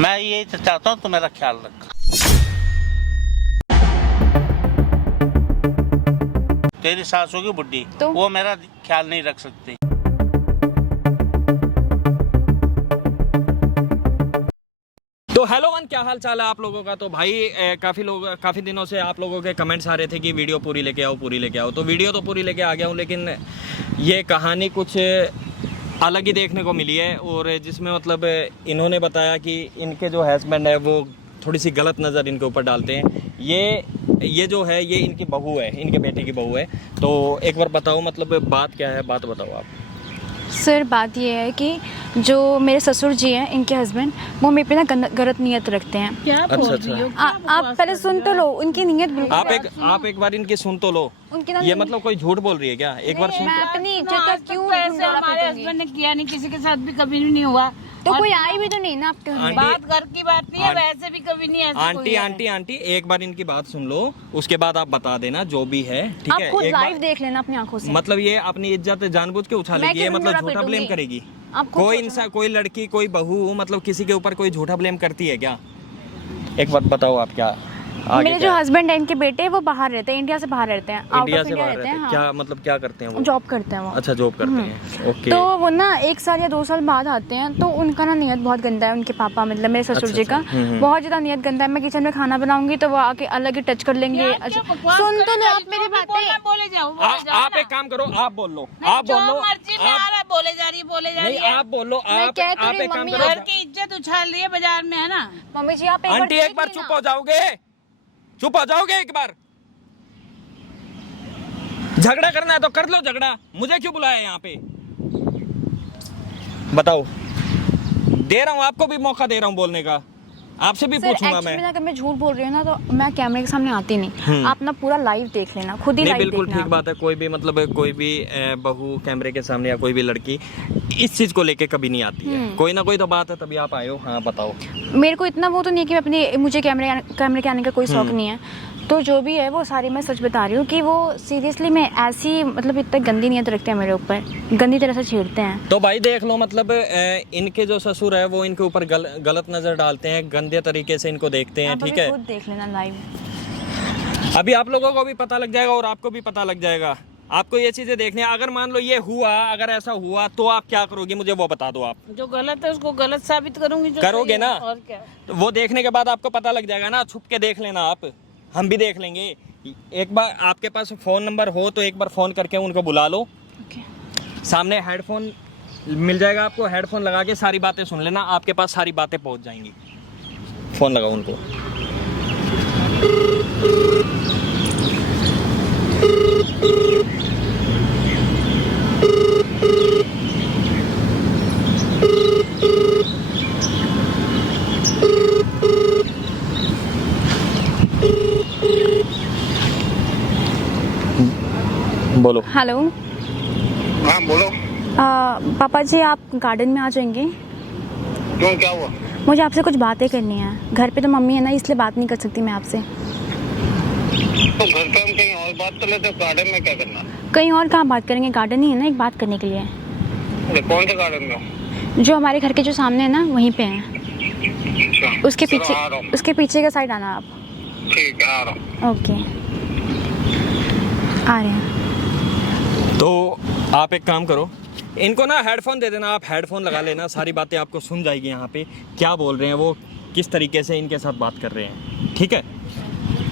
मैं यही तो चाहता हूँ, तो मेरा ख्याल रख। तेरी सास होगी बुढ़ी, तो वो मेरा ख्याल नहीं रख सकती। तो हेलो वन, क्या हाल चाल है आप लोगों का। तो भाई काफ़ी दिनों से आप लोगों के कमेंट्स आ रहे थे कि वीडियो पूरी लेके आओ। तो वीडियो तो पूरी लेके आ गया हूँ, लेकिन ये कहानी कुछ अलग ही देखने को मिली है। और जिसमें मतलब इन्होंने बताया कि इनके जो हस्बैंड है वो थोड़ी सी गलत नज़र इनके ऊपर डालते हैं। ये जो है ये इनकी बहू है, इनके बेटे की बहू है। तो एक बार बताओ मतलब बात क्या है, बात बताओ आप। सर बात ये है कि जो मेरे ससुर जी हैं, इनके हस्बैंड, वो मेरे पे ना गलत नियत रखते हैं। क्या बोल रही हो? आप पहले सुन तो लो, उनकी नियत बिल्कुल आप एक बार इनकी सुन तो लो। उनकी ना ये मतलब कोई झूठ बोल रही है क्या? एक बार सुन मैं तो। अपनी इज्जत का क्यों ऐसे हमारे हस्बैंड ने किया नहीं, किसी के साथ भी कभी भी नहीं हुआ। तो कोई आई भी तो नहीं ना आपके घर में। बात घर की बात नहीं है, वैसे भी कभी नहीं ऐसे आंटी एक बार इनकी बात सुन लो, उसके बाद आप बता देना जो भी है, ठीक आप है? खुद एक लाइव बार देख लेना अपनी आंखों से। मतलब ये अपनी इज्जत जानबूझ के उछालेगी, ये मतलब झूठा ब्लेम करेगी। कोई इंसान, कोई लड़की, कोई बहू मतलब किसी के ऊपर कोई झूठा ब्लेम करती है क्या? एक बार बताओ आप क्या आगे मेरे जो हस्बैंड है, इनके बेटे, वो बाहर रहते हैं, इंडिया से बाहर रहते हैं। इंडिया से बाहर रहते हैं? हाँ। क्या मतलब क्या करते हैं वो? जॉब करते हैं वो। अच्छा, जॉब करते हैं, ओके। तो वो ना 1 साल या 2 साल बाद आते हैं, तो उनका ना नियत बहुत गंदा है। उनके पापा मतलब मेरे ससुर जी का बहुत ज्यादा नियत गंदा है। मैं किचन में खाना बनाऊंगी तो वो आके अलग ही टच कर लेंगे। अच्छा सुन तो लो आप मेरी बातें। बोले जाओ। आप एक काम करो, आप बोल लो, मर्जी में आ रहा है, बोले जा रही है। आप बोल लो, आप एक काम करो। घर की इज्जत उछाल रही है बाजार में, है ना? मम्मी जी आप आंटी एक बार चुप हो जाओगे? चुप हो जाओगे एक बार? झगड़ा करना है तो कर लो झगड़ा, मुझे क्यों बुलाया यहाँ पे? बताओ। दे रहा हूँ आपको भी मौका, दे रहा हूँ बोलने का, आपसे भी पूछूंगा मैं। अगर मैं झूठ बोल रही हूँ ना तो मैं कैमरे के सामने आती नहीं। आप ना पूरा लाइव देख लेना, खुद ही लाइव देखना। बिल्कुल ठीक बात है। कोई भी मतलब कोई भी बहू कैमरे के सामने या कोई भी लड़की इस चीज को लेके कभी नहीं आती है। कोई ना कोई तो बात है, तभी आप आए हो। हाँ बताओ। मेरे को इतना वो तो नहीं है कि मुझे कैमरे के आने का कोई शौक नहीं है। तो जो भी है वो सारी मैं सच बता रही हूँ कि वो सीरियसली में ऐसी मतलब इतना गंदी नियत रखते हैं मेरे ऊपर, गंदी तरह से छेड़ते हैं। तो भाई देख लो, मतलब इनके जो ससुर है वो इनके ऊपर गलत नजर डालते हैं, गंदे तरीके से इनको देखते हैं, ठीक है? खुद देख लेना लाइव। अभी आप लोगों को भी पता लग जाएगा और आपको भी पता लग जाएगा। आपको ये चीजें देखनी है। अगर मान लो ये हुआ, अगर ऐसा हुआ तो आप क्या करोगे, मुझे वो बता दो। आप जो गलत है उसको गलत साबित करूंगी। करोगे ना? और क्या? तो वो देखने के बाद आपको पता लग जाएगा ना। छुप के देख लेना आप, हम भी देख लेंगे। एक बार आपके पास फ़ोन नंबर हो तो एक बार फ़ोन करके उनको बुला लो। सामने हेडफोन मिल जाएगा आपको, हेडफोन लगा के सारी बातें सुन लेना, आपके पास सारी बातें पहुंच जाएंगी। फ़ोन लगाओ उनको। बोलो। हेलो। हाँ बोलो। पापा जी आप गार्डन में आ जाएंगे? क्यों, क्या हुआ? मुझे आपसे कुछ बातें करनी है। घर पे तो मम्मी है ना, इसलिए बात नहीं कर सकती मैं आपसे। तो घर पे हम कहीं और बात कर लेते, गार्डन में क्या करना? कहीं और कहाँ बात करेंगे, गार्डन ही है ना एक बात करने के लिए। अरे कौन से गार्डन में? जो हमारे घर के जो सामने है ना, वहीं पे है। अच्छा, उसके पीछे का साइड आना आप। ठीक है, आ रहा हूँ। ओके, आ रहे हैं। तो आप एक काम करो, इनको ना हेडफोन दे देना, आप हेडफोन लगा लेना, सारी बातें आपको सुन जाएगी। यहाँ पे क्या बोल रहे हैं वो, किस तरीके से इनके साथ बात कर रहे हैं, ठीक है?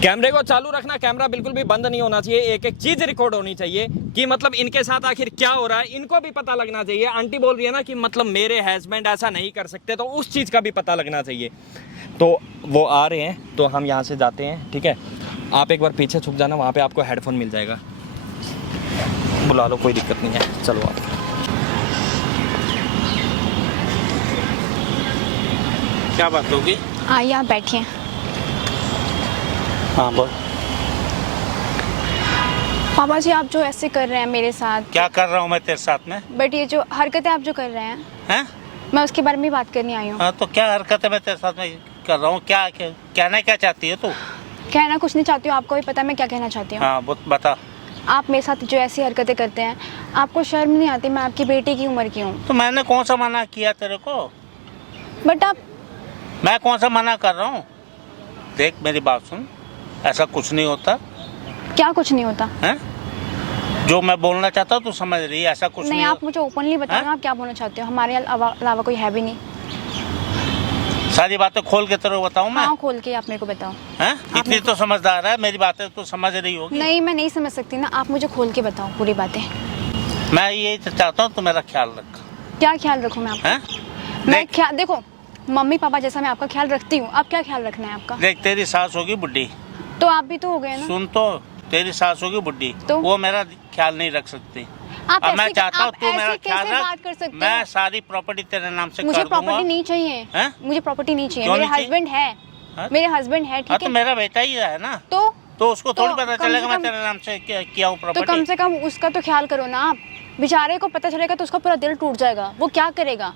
कैमरे को चालू रखना, कैमरा बिल्कुल भी बंद नहीं होना चाहिए। एक एक चीज़ रिकॉर्ड होनी चाहिए कि मतलब इनके साथ आखिर क्या हो रहा है, इनको भी पता लगना चाहिए। आंटी बोल रही है ना कि मतलब मेरे हस्बैंड ऐसा नहीं कर सकते, तो उस चीज़ का भी पता लगना चाहिए। तो वो आ रहे हैं, तो हम यहाँ से जाते हैं, ठीक है? आप एक बार पीछे छुप जाना, वहाँ पर आपको हेडफोन मिल जाएगा। बुला लो, कोई दिक्कत नहीं है, चलो आप। क्या बात होगी? आइए आप बैठिए। हाँ बोल। पापा जी आप जो ऐसे कर रहे हैं मेरे साथ। क्या कर रहा हूँ मैं तेरे साथ में? बट ये जो हरकतें आप जो कर रहे हैं, मैं उसके बारे में बात करने आई हूँ। हाँ तो क्या हरकतें मैं तेरे साथ में कर रहा हूँ? क्या कहना क्या चाहती है तू? कहना कुछ नहीं चाहती हूँ, आपको भी पता है मैं क्या कहना चाहती हूँ। हाँ बता। आप मेरे साथ जो ऐसी हरकतें करते हैं, आपको शर्म नहीं आती? मैं आपकी बेटी की उम्र की हूँ। तो मैंने कौन सा मना किया तेरे को? बट आप मैं कौन सा मना कर रहा हूँ? देख मेरी बात सुन, ऐसा कुछ नहीं होता क्या कुछ नहीं होता? है। जो मैं बोलना चाहता हूँ तू समझ रही है, ऐसा कुछ नहीं, नहीं आप मुझे ओपनली बताओ ना, आप क्या बोलना चाहते हो? हमारे अलावा कोई है भी नहीं। सारी बातें खोल के तेरे को बताऊँ मैं? हाँ, खोल के आप मेरे को बताओ। हैं? इतनी तो समझदार है, मेरी बातें तो समझ रही होगी। नहीं, मैं नहीं समझ सकती ना, आप मुझे खोल के बताओ पूरी बातें। मैं यही तो चाहता हूँ, तू मेरा ख्याल रख। क्या ख्याल रखूं मैं आपका? हैं? मैं देख। ख्याल, देखो मम्मी पापा जैसा मैं आपका ख्याल रखती हूँ, अब क्या ख्याल रखना है आपका? देख तेरी सास होगी बुढ़ी, तो आप भी तो हो गए ना। सुन तो, तेरी सास होगी बुढ़ी, तो? वो मेरा ख्याल नहीं रख सकती। आप अब मैं ऐसे- चाहता हूँ आप तू मेरा ऐसे ख्याल कैसे बात कर रख। सकते मैं हो? सारी प्रॉपर्टी तेरे नाम से मुझे कर दूंगा। प्रॉपर्टी नहीं चाहिए। हैं? मुझे प्रॉपर्टी नहीं चाहिए, क्यों मेरे नहीं चाहिए? हस्बैंड है। हाँ? मेरे हस्बैंड है, हाँ ठीक तो है। मेरा बेटा ही है ना, तो उसको थोड़ी पता कम से चलेगा मैं कम- तेरे नाम से किया हूँ तो कम प्रॉपर्टी। से कम उसका तो ख्याल करो ना आप। बेचारे को पता चलेगा तो उसका पूरा दिल टूट जाएगा, वो क्या करेगा?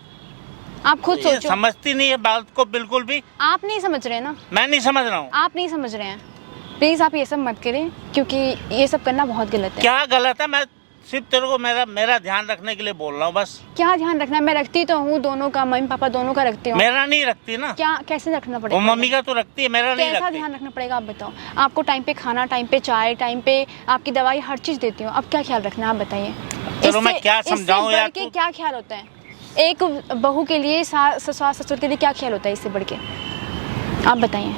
आप खुद ये सोचो। समझती नहीं है बात को बिल्कुल भी। आप नहीं समझ रहे हैं ना, मैं नहीं समझ रहा हूँ। आप नहीं समझ रहे हैं। प्लीज आप ये सब मत करें, क्योंकि ये सब करना बहुत गलत है। क्या गलत है? मैं सिर्फ तेरे को मेरा ध्यान रखने के लिए बोल रहा हूँ बस। क्या ध्यान रखना है? मैं रखती तो हूँ दोनों का, मम्मी पापा दोनों का रखती हूँ। मेरा नहीं रखती ना, क्या कैसे रखना वो पड़ेगा? मम्मी का तो रखती है, मेरा नहीं कैसा रखती। ध्यान रखना पड़ेगा आप बताओ? आपको टाइम पे खाना, टाइम पे चाय, टाइम पे आपकी दवाई, हर चीज देती हूँ। अब क्या ख्याल रखना है आप बताइए? चलो मैं क्या इससे समझाऊं बढ़ यार के तू? क्या ख्याल होता है एक बहू के लिए? सास ससुर के लिए क्या ख्याल होता है इससे बढ़ के? आप बताइए।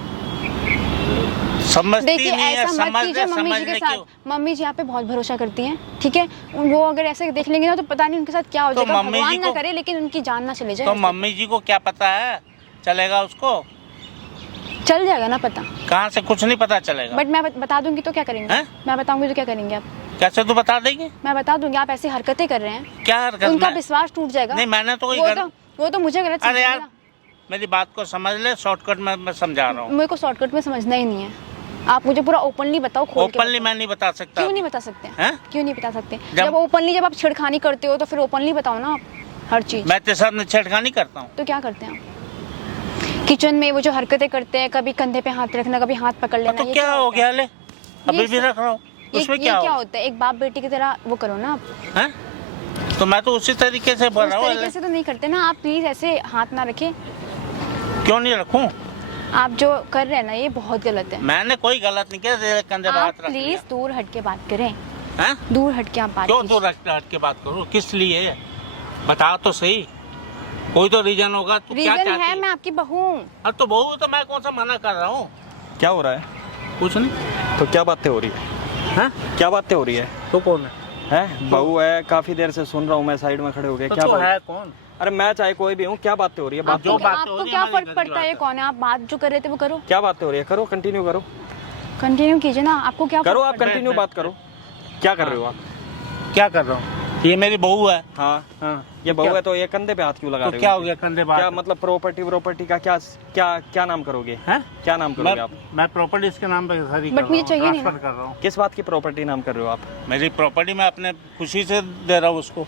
समझती देखिए नहीं है, ऐसा मत कीजिए मम्मी जी के समझने साथ। क्यों? मम्मी जी यहाँ पे बहुत भरोसा करती हैं, ठीक है। वो अगर ऐसे देख लेंगे ना तो पता नहीं उनके साथ क्या हो तो जाएगा। मम्मी जी भगवान ना को- करे, लेकिन उनकी जान ना चले जाए। तो ऐसे। मम्मी जी को क्या पता है चलेगा उसको? चल जाएगा ना पता। कहाँ से कुछ नहीं पता चलेगा। बट मैं बता दूंगी तो क्या करेंगे? हैं? मैं बताऊंगी तो क्या करेंगे आप? कैसे तू बता देगी? मैं बता दूंगी, आप ऐसी हरकतें कर रहे हैं, क्या हरकत? उनका मैं- विश्वास टूट जाएगा। नहीं मैंने तो कोई वो तो मुझे गलत अरे यार समझेगा। मेरी बात को समझ ले, शॉर्टकट में मैं समझा रहा हूँ। मेरे को शॉर्टकट में समझना ही नहीं है। आप मुझे पूरा ओपनली बताओ, खोल के ओपनली बताओ। मैं नहीं बता सकता। क्यों नहीं बता सकते? हैं? क्यों नहीं बता सकते? जब- जब ओपनली, जब आप छिड़खानी करते हो तो फिर ओपनली बताओ ना आप हर चीज। मैं तेरे साथ में छेड़खानी करता हूँ? तो क्या करते हैं आप किचन में? वो जो हरकतें करते हैं, कभी कंधे पे हाथ रखना, कभी हाथ पकड़ लेना, तो ये क्या हो होता गया? है? ले अभी भी सब- रख रहा हूँ, उसमें ये क्या क्या हो? होता है? एक बाप बेटी की तरह वो करो ना आप। हैं? तो मैं तो उसी तरीके से बोल उस रहा हूँ। तरीके से तो नहीं करते ना आप। प्लीज ऐसे हाथ ना रखें। क्यों नहीं रखूं? आप जो कर रहे हैं ना ये बहुत गलत है। मैंने कोई गलत नहीं किया, तेरे कंधे पे आप हाथ रख प्लीज लिया। दूर हट के बात करें। हैं? दूर हट के आप बात क्यों कीजिए। तू हट के बात करूँ? किस लिए? बता तो सही, कोई तो रीजन होगा। तू क्या रीजन चाहती है, मैं आपकी बहू हूँ। अब तो बहू तो मैं कौन सा मना कर रहा हूँ? क्या हो रहा है? कुछ नहीं। तो क्या बातें हो रही है? हैं? क्या बातें हो रही है? तो कौन है? हैं? बहू है, काफी देर से सुन रहा हूँ मैं साइड में खड़े हो गए। तो क्या तू बोल? है कौन? अरे मैं चाहे कोई भी हूँ, क्या बातें हो रही है? बात जो करो। बातें हो आपको रही है, क्या हमारी फर्क पड़ता है ये गलती कौन है? आप बात जो कर रहे थे वो करो, क्या बातें हो रही है? करो, कंटिन्यू करो, कंटिन्यू कीजिए ना। आपको क्या करो फर्क आप पड़ता है? कंटिन्यू बात करो। क्या कर रहे हो आप? क्या कर रहा हूँ? ये मेरी बहू है। हाँ, हाँ ये बहू है तो ये कंधे पे हाथ क्यों लगा तो रहे हो? क्या हो गया कंधे क्या बात? मतलब प्रॉपर्टी का क्या क्या क्या नाम करोगे? हैं? क्या नाम करोगे आप? मैं प्रॉपर्टी इसके नाम पे सारी But मुझे चाहिए नहीं ना। ट्रांसफर कर रहा हूँ। किस बात की प्रॉपर्टी नाम कर रहे हो आप? मेरी प्रॉपर्टी मैं अपने खुशी से दे रहा हूँ उसको।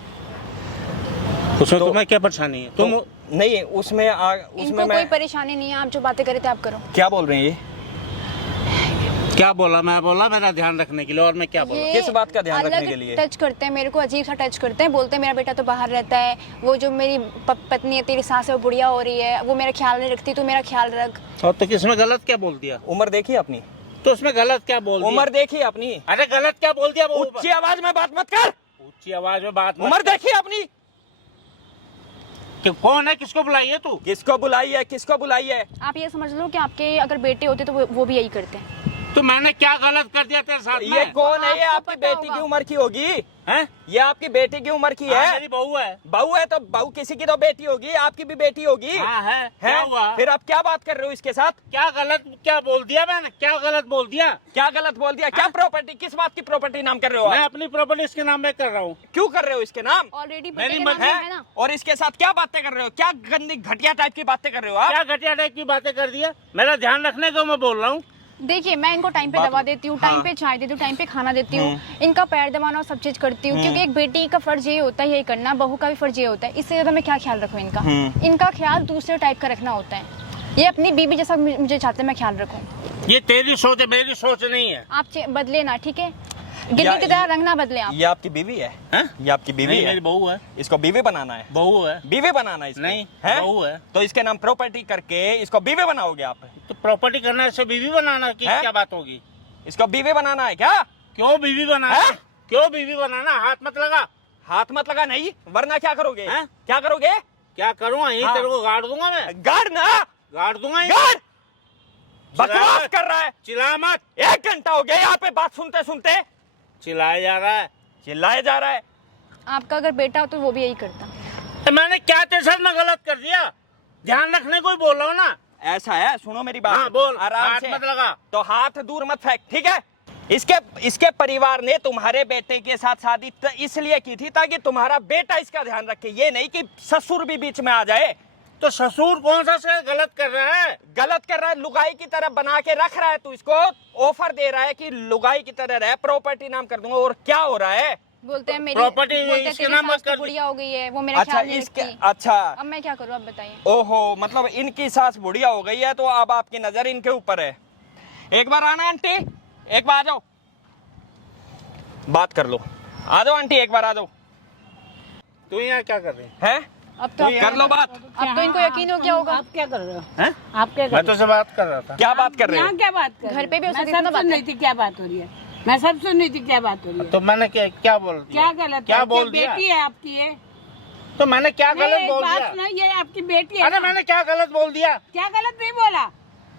उसमें तो- तुम्हें क्या परेशानी है? तुम नहीं, उसमें इनको कोई मैं परेशानी नहीं है। आप जो बातें करे थे आप करो। क्या बोल रहे हैं ये? क्या बोला? मैं बोला मेरा ध्यान रखने के लिए, और मैं क्या बोला? ये किस बात का ध्यान अलग रखने के लिए? टच करते हैं मेरे को, अजीब सा टच करते हैं। बोलते हैं मेरा बेटा तो बाहर रहता है, वो जो मेरी पत्नी है तेरी सास है वो बुढ़िया हो रही है, वो मेरा ख्याल नहीं रखती, तू मेरा ख्याल रख। और तो किसमें गलत क्या बोल दिया? उम्र देखी अपनी? तो उसमें गलत क्या बोल दिया? उम्र देखी अपनी? अरे गलत क्या बोल दिया? वो ऊंची आवाज में बात मत कर। ऊंची आवाज में बात मत उम्र कर। देखी अपनी? कि कौन है? किसको बुलाई है तू? किसको बुलाई है? किसको बुलाई है? आप ये समझ लो कि आपके अगर बेटे होते तो वो भी यही करते हैं। तो मैंने क्या गलत कर दिया तेरे साथ ये में? कौन है? ये आपको आपकी पता बेटी की होगा। उम्र की होगी? हैं? ये आपकी बेटी की उम्र की हाँ, है? मेरी बहू है। बहू है तो बहू किसी की तो बेटी होगी, आपकी भी बेटी होगी। हाँ है। क्या हुआ? फिर आप क्या बात कर रहे हो इसके साथ? क्या गलत क्या बोल दिया मैंने? क्या गलत बोल दिया? क्या गलत बोल दिया? क्या प्रॉपर्टी, किस बात की प्रॉपर्टी नाम कर रहे हो मैं आप? अपनी प्रॉपर्टी इसके नाम में कर रहा हूँ। क्यों कर रहे हो इसके नाम? ऑलरेडी मेरी बेटे के नाम मर्जी है ना। और इसके साथ क्या बातें कर रहे हो? क्या गंदी घटिया टाइप की बातें कर रहे हो आप? क्या घटिया टाइप की बातें कर दिया? मेरा ध्यान रखने को मैं बोल रहा हूँ। देखिए मैं इनको टाइम पे दवा देती हूँ, टाइम पे चाय देती हूँ, टाइम पे खाना देती हूँ, इनका पैर दबाना और सब चीज करती हूँ, क्योंकि एक बेटी का फर्ज ये होता है यही करना, बहू का भी फर्ज ये होता है। इससे ज्यादा मैं क्या ख्याल रखूँ इनका? इनका ख्याल दूसरे टाइप का रखना होता है। ये अपनी बीबी जैसा मुझे चाहते हैं मैं ख्याल रखूँ। ये तेरी सोच है, मेरी सोच नहीं है। आप बदले ना, ठीक है? गिद्ध की तरह रंग ना बदले आप। ये आपकी बीवी है? हैं? ये आपकी बीवी नहीं, है? मेरी बहू है। इसको बीवी बनाना है? बहू है। बीवी बनाना है इसको? नहीं, है? बहू है। तो इसके नाम प्रॉपर्टी करके इसको बीवी बनाओगे आप? तो प्रॉपर्टी करना से बीवी बनाना की हैं? क्या बात होगी? इसको बीवी बनाना है क्या? क्यों बीवी बनाना? हैं? क्यों बीवी बनाना? हाथ मत लगा। हाथ मत लगा, नहीं वरना क्या करोगे? हैं? क्या करोगे? क्या करूँगा? यही हाँ। तेरे को गाड़ दूंगा मैं। गाड़ ना, गाड़ दूंगा यहीं। गाड़। चिल्ला बकवास मत। कर रहा है। चिल्ला मत। 1 घंटा हो गया यहाँ पे बात सुनते सुनते। चिल्लाया जा रहा है। चिल्लाया जा रहा है। आपका अगर बेटा हो तो वो भी यही करता। तो मैंने क्या तेरे साथ में गलत कर दिया? ध्यान रखने को ही बोल रहा हूँ ना। ऐसा है, सुनो मेरी बात। हाँ, बोल। आराम हाथ से। मत लगा। तो हाथ दूर मत फेंक, ठीक है? इसके परिवार ने तुम्हारे बेटे के साथ शादी इसलिए की थी ताकि तुम्हारा बेटा इसका ध्यान रखे, ये नहीं कि ससुर भी बीच में आ जाए। तो ससुर कौन सा से गलत कर रहा है? गलत कर रहा है, लुगाई की तरह बना के रख रहा है, तू इसको ऑफर दे रहा है कि लुगाई की तरह रहे, प्रॉपर्टी नाम कर दूंगा। और क्या हो रहा है? बोलते हैं मेरी प्रॉपर्टी बोलते हैं इसके तेरी नाम सास मत कर तो दी। बुढ़िया हो गई है, वो मेरा अच्छा ख्याल नहीं इसके, रखती। अच्छा अब मैं क्या करूँ, आप बताइए। ओहो, मतलब इनकी सास बुढ़िया हो गई है तो अब आपकी नजर इनके ऊपर है। एक बार आना आंटी, एक बार आ जाओ, बात कर लो। आ जाओ आंटी, एक बार आ जाओ। तू यहाँ क्या कर रही है? अब तो कर लो बात। अब तो इनको यकीन हो गया होगा। आप क्या कर रहे हो? है? आप क्या कर मैं रहे हो? तुझसे बात कर रहा था। क्या बात कर रहे हो? यहाँ क्या बात कर रहे हो? घर पे भी उससे मैं कितना सब बात सुन है? रही थी क्या बात हो रही है। मैं सब सुन रही थी क्या बात हो रही है। तो मैंने क्या बोल दिया? क्या गलत क्या है? बोल दिया? बेटी है आपकी ये। तो मैंने क्या नहीं, गलत एक बोल बात दिया? सुनो, ये आपकी बेटी है अरे ना? मैंने क्या गलत बोल दिया? क्या गलत नहीं बोला?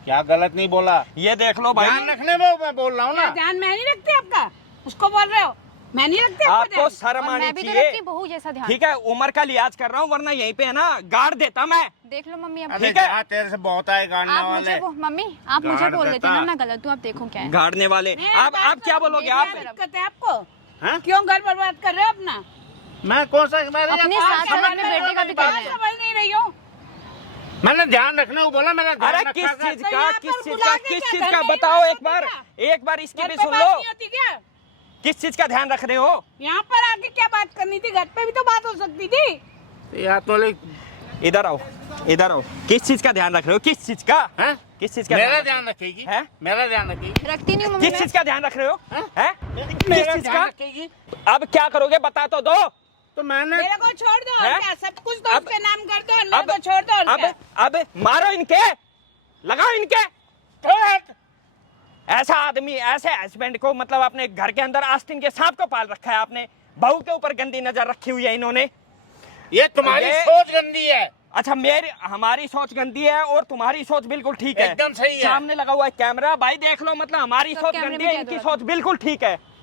क्या गलत नहीं बोला? ये देख लो भाई, ध्यान रखने में मैं बोल रहा हूँ ना। ध्यान मैं नहीं रखती आपका, उसको बोल रहे हो। मैं नहीं रखती आपको ध्यान। शर्म और आनी मैं भी तो चाहिए। रखती बहू जैसा ध्यान। ठीक है, उम्र का लिहाज कर रहा हूँ, वरना यहीं पे है ना गाड़ देता मैं। देख लो मम्मी, अब अरे ठीक है। जा, तेरे से बहुत आए गाड़ने आप वाले। मुझे मम्मी आप मुझे गाड़ बोल लेते देता। ना, मैं गलत हूँ, आप देखो क्या है। गाड़ने वाले। नहीं, आप बात क्या करो, बोलोगे ये आप? क्या दिक्कत है आपको? हैं? क्यों घर बर्बाद कर रहे हो अपना? मैं कौन सा अपने साथ साथ अपने बेटे का भी कर रहे हैं। समझ नहीं रही हूँ। मैंने ध्यान रखने को बोला। मैंने ध्यान अरे रखा किस था। चीज तो का, यहाँ किस पर चीज बुला का, के किस क्या चीज घर का में ही बताओ बात एक बार। होती एक बार इसकी घर भी पे सुन बात लो। नहीं होती क्या? किस चीज का ध्यान रख रहे हो? यहाँ पर आके क्या बात करनी थी? घर पे भी तो बात हो सकती थी। या तो इधर आओ, इधर आओ। किस चीज का ध्यान रख रहे हो? किस चीज का? हैं? किस चीज का मेरा ध्यान ध्यान रखेगी? हैं? मेरा ध्यान रखेगी? रखती नहीं हूँ मम्मी किस चीज का ध्यान रख रहे हो? हैं? हैं? मेरा किस चीज ध्यान का? रखेगी? अब क्या करोगे बता तो दो। तो मैंने मेरे को छोड़ दो, और हैं? क्या सब कुछ तो अब- उसके नाम कर दो, और मेरे अब को छोड़ दो, और क्या? अब मारो इनके, लगाओ इनके। छोड़। ऐसा आदमी, ऐसे हस्बैंड को, मतलब अपने घर के अंदर आस्तीन के सांप को पाल रखा है आपने। बहू के ऊपर गंदी नजर रखी हुई है इन्होंने। ये तुम्हारी ये- सोच गंदी है। अच्छा, हमारी सोच गंदी है और तुम्हारी सोच बिल्कुल ठीक है। एकदम सही है। सामने लगा हुआ है कैमरा, भाई देख लो। मतलब हमारी सब सोच कैमरे गंदी में है, क्या इनकी दो सोच बिल्कुल ठीक है।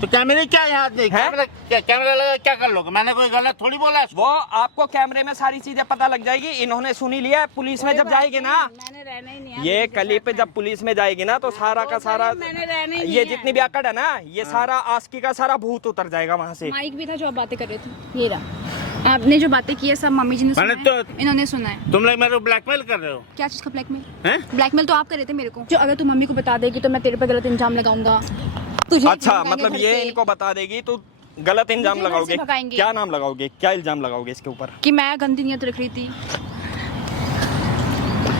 तो कैमरे क्या याद नहीं? हैं? कैमरा लगा क्या कर लोगे? मैंने कोई गलत थोड़ी बोला इसको। वो आपको कैमरे में सारी चीजें पता लग जाएगी। इन्होंने सुनी लिया है, पुलिस में जब जाएगी ना, मैंने रहना ही नहीं है। ये क्लिप जब पुलिस में जाएगी ना तो सारा का सारा, मैंने रहना ही नहीं ये है। जितनी भी आकड़ है ना, ये सारा आस्की का सारा भूत उतर जाएगा वहां से। माइक भी था जो आप बातें कर रहे थे, ये रहा। आपने जो बातें की है सब मम्मी जी ने सुना मैंने है, तो- इन्होंने सुना है। तुम लोग मेरे को ब्लैकमेल कर रहे हो? क्या चीज का ब्लैकमेल? हैं? ब्लैकमेल तो आप कर रहे थे मेरे को, जो अगर तू मम्मी को बता देगी तो मैं तेरे पे गलत इल्जाम लगाऊंगा तुझे। अच्छा, धमकाएंगे मतलब घर ये से इनको बता देगी तो गलत इल्जाम मुझे घर से लगाओगे? भगाएंगे। क्या नाम लगाओगे, क्या इल्जाम लगाओगे इसके ऊपर? कि मैं गंदी नियत रख रही थी,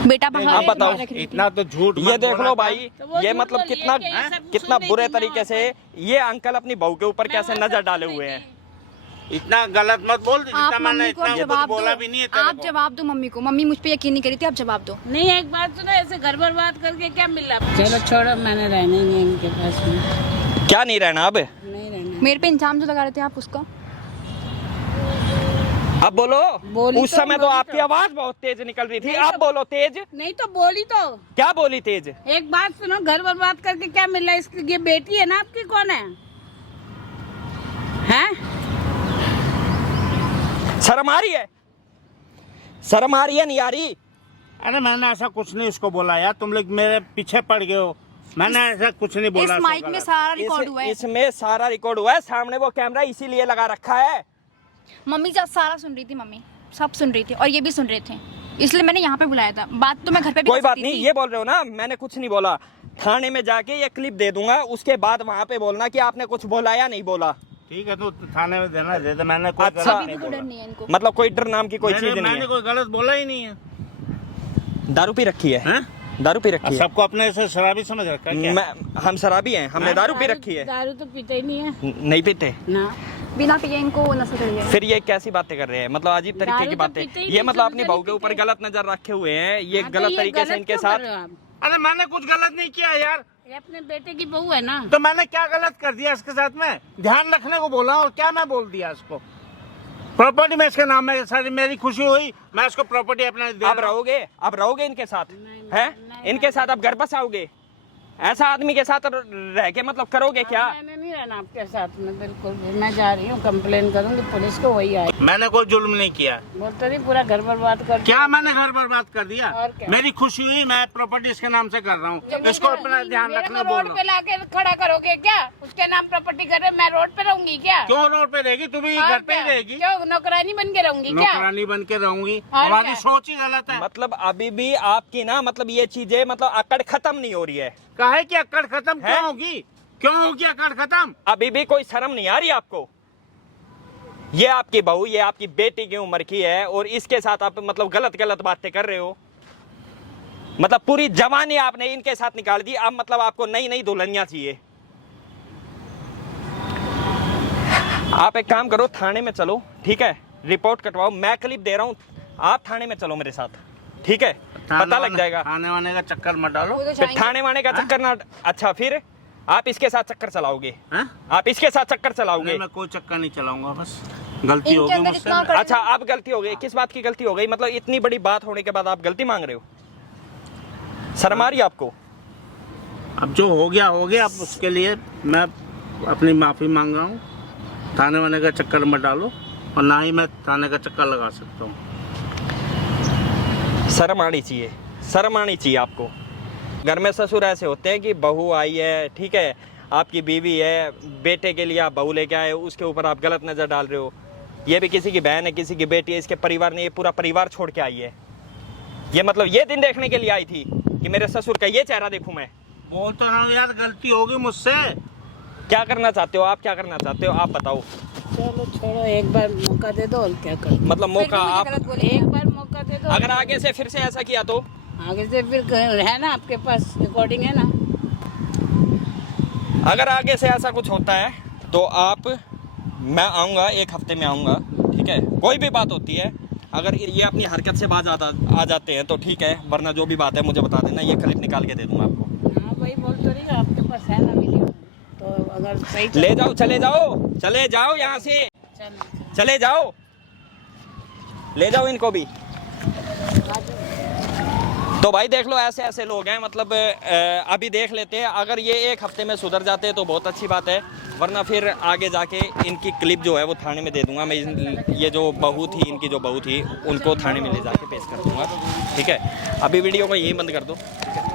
बेटा भगा आप रहे, बताओ। मैं रख रही थी। इतना तो झूठ ये मत देख बोला लो था। भाई, तो वो ये झूठ मतलब बोलिए कितना कि ये सब कितना सुन बुरे रही थी तरीके मैं से ये अंकल अपनी बहू के ऊपर कैसे मैं नजर सब डाले सुन हुए रही हैं। थी। इतना गलत मत बोल जितना आप मैंने मम्मी को इतना अब कुछ जवाब बोला दो, भी नहीं है तेरे आप को। जवाब दो मम्मी को। मम्मी मुझ पे यकीन नहीं करी थी, आप जवाब दो। नहीं, एक बात सुनो, ऐसे घर बर्बाद करके क्या मिल रहा है? चलो छोड़ो, मैंने रहना ही नहीं है इनके पास में। क्या नहीं रहना अब? नहीं रहना। मेरे पे इल्जाम जो लगा रहे थे आप उसका, अब बोलो। बोली उस तो, समय तो बोली आपकी तो। आवाज बहुत तेज निकल रही थी। नहीं अब तो- बोलो तेज। नहीं तो बोली तो। क्या बोली तेज? एक बात सुनो, घर बर्बाद करके क्या मिल रहा है? इसकी ये बेटी है ना आपकी, कौन है? हैं? शर्म आ रही है? शर्म आ रही है नहीं आ रही? अरे मैंने ऐसा कुछ नहीं इसको बोला यार। तुम लोग मेरे पीछे पड़ गए हो। मैंने ऐसा कुछ नहीं बोला इस इसको माइक में गलत। सारा रिकॉर्ड हुआ है। इसमें सारा रिकॉर्ड हुआ है। सामने वो कैमरा इसीलिए लगा रखा है। मम्मी जब सारा सुन रही थी, मम्मी सब सुन रही थी और ये भी सुन रहे थे, इसलिए मैंने यहाँ पे बुलाया था। बात तो मैं घर पे भी कोई कर बात सकती नहीं, थी। ये बोल रहे हो ना, मैंने कुछ नहीं बोला। थाने में जाके ये क्लिप दे दूंगा, उसके बाद वहाँ पे बोलना कि आपने कुछ बोला या नहीं बोला। ठीक है, तो थाने में देना दे दे। मैंने कोई अच्छा। गलत अभी नहीं भी तो डर बोला। नहीं है इनको। मतलब कोई डर नाम की कोई चीज नहीं मैंने है। कोई गलत बोला ही नहीं है। दारू पी रखी है? हैं? दारू पी रखी है? सबको अपने से शराबी समझ रखा है क्या? हम शराबी हैं, हमने दारू पी रखी है? दारू तो पीते ही नहीं है नहीं पीते? ना। बिना पिए इनको नशा चढ़ गया। फिर ये कैसी बातें कर रहे हैं, मतलब अजीब तरीके दारू की तो बातें। पीते ही ये नहीं, मतलब समझ अपनी नहीं बहू के ऊपर पीते। गलत नजर रखे हुए हैं, ये हाँ, तो गलत ये तरीके से गलत इनके क्यों साथ। कर रहे हो आप? अरे मैंने कुछ गलत नहीं किया यार, ये अपने बेटे की बहू है ना। तो मैंने क्या गलत कर दिया इसके साथ में? ध्यान रखने को बोला और क्या मैं बोल दिया इसको? प्रॉपर्टी में इसके नाम में सारी मेरी खुशी हुई, मैं इसको प्रॉपर्टी अपने दे अब रहोगे इनके साथ हैं? इनके साथ अब घर बस आओगे? ऐसा आदमी के साथ रह के मतलब करोगे क्या? मैंने नहीं रहना आपके साथ में बिल्कुल भी। मैं जा रही हूँ, कंप्लेन करूंगी पुलिस को, वही आए। मैंने कोई जुल्म नहीं किया। बोलते नहीं पूरा घर बर्बाद कर दिया। क्या मैंने घर बर्बाद कर दिया? और क्या? मेरी खुशी हुई, मैं प्रॉपर्टी इसके नाम से कर रहा हूँ, इसको अपना ध्यान रखना बोल रोड रहा पे हूँ। लाके खड़ा करोगे क्या? उसके नाम प्रॉपर्टी कर रहे, मैं रोड पे रहूंगी क्या? क्यों रोड पे रहेगी? तू भी और घर पे ही क्या? रहेगी, क्यों नौकरानी बन के रहूंगी क्या? नौकरानी बन के रहूंगी। और हमारी क्या? सोच ही गलत है। मतलब अभी भी आपकी ना मतलब ये चीजें मतलब अकड़ खत्म नहीं हो रही है। काहे की अक्कड़ खत्म है? क्यों होगी? क्यों होगी अक्कड़ खत्म? अभी भी कोई शर्म नहीं आ रही आपको? ये आपकी बहू, ये आपकी बेटी की उम्र की है और इसके साथ आप मतलब गलत बातें कर रहे हो। मतलब पूरी जवानी आपने इनके साथ निकाल दी, अब मतलब आपको नई नई दुल्हनियां चाहिए। आप एक काम करो, थाने में चलो, ठीक है? रिपोर्ट कटवाओ, मैं क्लिप दे रहा हूं, आप थाने में चलो मेरे साथ, ठीक है? पता लग जाएगा। खाने वाने का चक्कर मत डालो। फिर थाने वाने का चक्कर ना। अच्छा, फिर आप इसके साथ चक्कर चलाओगे? हैं? आप इसके साथ चक्कर चलाओगे? नहीं, मैं कोई चक्कर नहीं चलाऊंगा, बस गलती इनके होगी अंदर मुझसे। इतना कर- अच्छा, आप गलती हो गई? किस बात की गलती हो गई? मतलब इतनी बड़ी बात होने के बाद आप गलती मांग रहे हो? शर्म आ रही है आपको? अब जो हो गया अब उसके लिए मैं अपनी माफी मांग रहा हूँ। थाने वाने का चक्कर मत डालो और ना ही मैं थाने का चक्कर लगा सकता हूँ। शर्म आनी चाहिए, शर्म आनी चाहिए आपको। घर में ससुर ऐसे होते हैं कि बहू आई है, ठीक है, आपकी बीवी है, बेटे के लिए आप बहू लेके आए, उसके ऊपर आप गलत नज़र डाल रहे हो। ये भी किसी की बहन है, किसी की बेटी है, इसके परिवार ने ये पूरा परिवार छोड़ के आई है। ये मतलब ये दिन देखने के लिए आई थी कि मेरे ससुर का ये चेहरा देखूं मैं। बोल तो रहा हूँ यार, गलती होगी मुझसे। क्या करना चाहते हो आप? क्या करना चाहते हो आप बताओ? चलो छोड़ो, एक बार मौका दे दो और क्या करो। मतलब मौका आप एक बार मौका दे दो। अगर आगे से फिर से ऐसा किया तो? आगे से फिर है ना, आपके पास रिकॉर्डिंग है ना। अगर आगे से ऐसा कुछ होता है तो आप, मैं आऊँगा, 1 हफ्ते में आऊँगा, ठीक है? कोई भी बात होती है, अगर ये अपनी हरकत से बाज आ जाते हैं तो ठीक है, वरना जो भी बात है मुझे बता देना, ये क्लिप निकाल के दे दूँगा आपको। हाँ वही बोल तो रही, आपके पास है ना वीडियो, तो अगर सही ले जाओ, चले जाओ यहाँ से, चलो। चले जाओ, ले जाओ इनको भी। तो भाई देख लो, ऐसे ऐसे लोग हैं, मतलब अभी देख लेते हैं, अगर ये 1 हफ्ते में सुधर जाते हैं तो बहुत अच्छी बात है, वरना फिर आगे जाके इनकी क्लिप जो है वो थाने में दे दूंगा मैं। ये जो बहू थी, इनकी जो बहू थी, उनको थाने में ले जाके पेश कर दूंगा, ठीक है? अभी वीडियो को यहीं बंद कर दो, ठीक है?